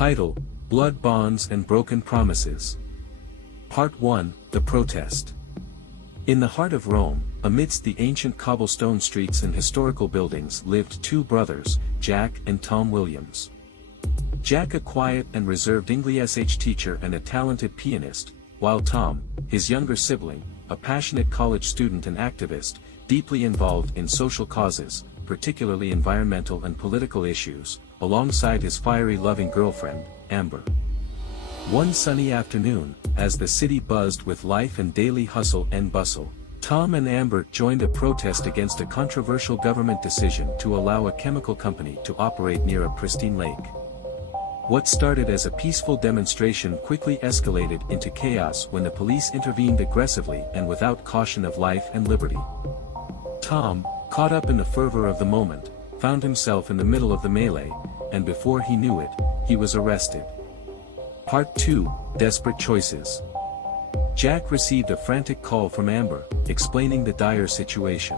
Title: Blood Bonds and Broken Promises. Part 1: The Protest. In the heart of Rome, amidst the ancient cobblestone streets and historical buildings lived two brothers, Jack and Tom Williams. Jack, a quiet and reserved English teacher and a talented pianist, while Tom, his younger sibling, a passionate college student and activist, deeply involved in social causes, particularly environmental and political issues, alongside his fiery loving girlfriend, Amber. One sunny afternoon, as the city buzzed with life and daily hustle and bustle, Tom and Amber joined a protest against a controversial government decision to allow a chemical company to operate near a pristine lake. What started as a peaceful demonstration quickly escalated into chaos when the police intervened aggressively and without caution of life and liberty. Tom, caught up in the fervor of the moment, found himself in the middle of the melee, and before he knew it, he was arrested. Part 2: Desperate Choices. Jack received a frantic call from Amber, explaining the dire situation.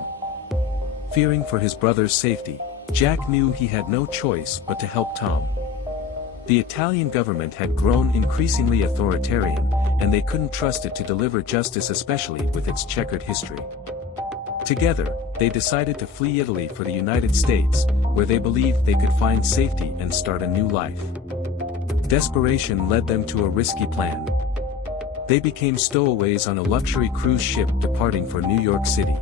Fearing for his brother's safety, Jack knew he had no choice but to help Tom. The Italian government had grown increasingly authoritarian, and they couldn't trust it to deliver justice, especially with its checkered history. Together, they decided to flee Italy for the United States, where they believed they could find safety and start a new life. Desperation led them to a risky plan. They became stowaways on a luxury cruise ship departing for New York City.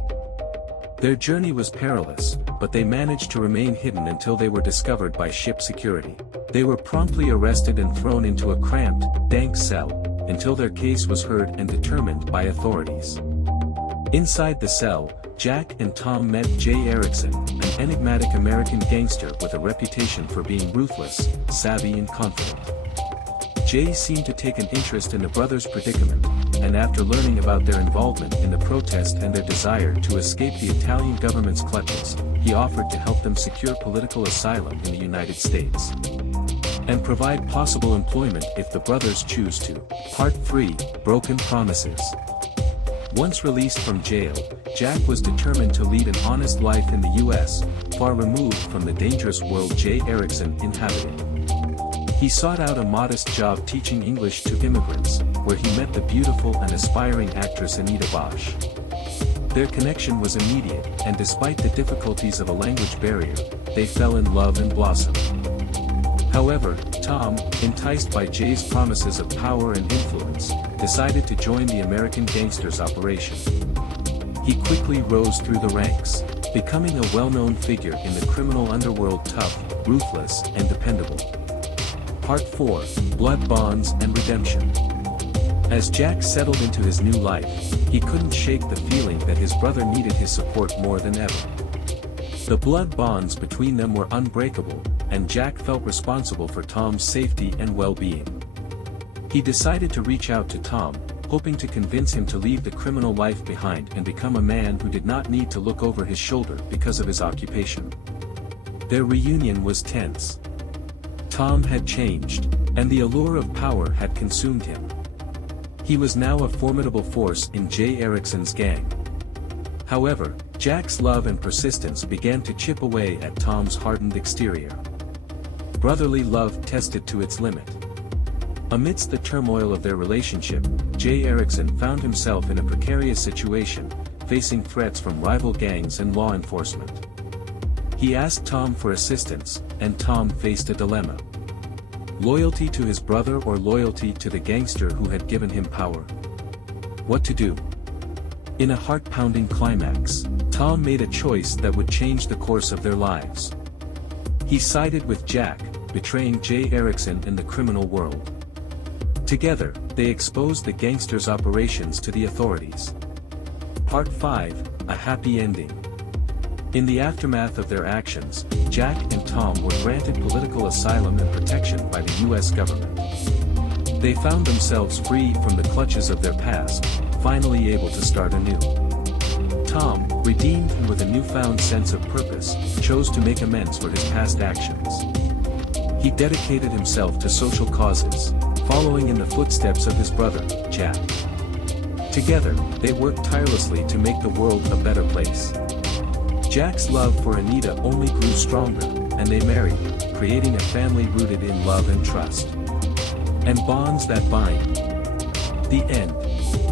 Their journey was perilous, but they managed to remain hidden until they were discovered by ship security. They were promptly arrested and thrown into a cramped, dank cell, until their case was heard and determined by authorities. Inside the cell, Jack and Tom met Jay Erickson, an enigmatic American gangster with a reputation for being ruthless, savvy and confident. Jay seemed to take an interest in the brothers' predicament, and after learning about their involvement in the protest and their desire to escape the Italian government's clutches, he offered to help them secure political asylum in the United States and provide possible employment if the brothers choose to. Part 3: Broken Promises. Once released from jail, Jack was determined to lead an honest life in the U.S., far removed from the dangerous world Jay Erickson inhabited. He sought out a modest job teaching English to immigrants, where he met the beautiful and aspiring actress Anita Bosch. Their connection was immediate, and despite the difficulties of a language barrier, they fell in love and blossomed. However, Tom, enticed by Jay's promises of power and influence, decided to join the American gangster's operation. He quickly rose through the ranks, becoming a well-known figure in the criminal underworld, tough, ruthless, and dependable. Part 4: Blood Bonds and Redemption. As Jack settled into his new life, he couldn't shake the feeling that his brother needed his support more than ever. The blood bonds between them were unbreakable, and Jack felt responsible for Tom's safety and well-being. He decided to reach out to Tom, hoping to convince him to leave the criminal life behind and become a man who did not need to look over his shoulder because of his occupation. Their reunion was tense. Tom had changed, and the allure of power had consumed him. He was now a formidable force in Jay Erickson's gang. However, Jack's love and persistence began to chip away at Tom's hardened exterior. Brotherly love tested to its limit. Amidst the turmoil of their relationship, Jay Erickson found himself in a precarious situation, facing threats from rival gangs and law enforcement. He asked Tom for assistance, and Tom faced a dilemma. Loyalty to his brother or loyalty to the gangster who had given him power? What to do? In a heart-pounding climax, Tom made a choice that would change the course of their lives. He sided with Jack, betraying Jay Erickson in the criminal world. Together, they exposed the gangster's operations to the authorities. Part 5: A Happy Ending. In the aftermath of their actions, Jack and Tom were granted political asylum and protection by the U.S. government. They found themselves free from the clutches of their past, finally able to start anew. Tom, redeemed and with a newfound sense of purpose, chose to make amends for his past actions. He dedicated himself to social causes, following in the footsteps of his brother, Jack. Together, they worked tirelessly to make the world a better place. Jack's love for Anita only grew stronger, and they married, creating a family rooted in love and trust. And bonds that bind. The end.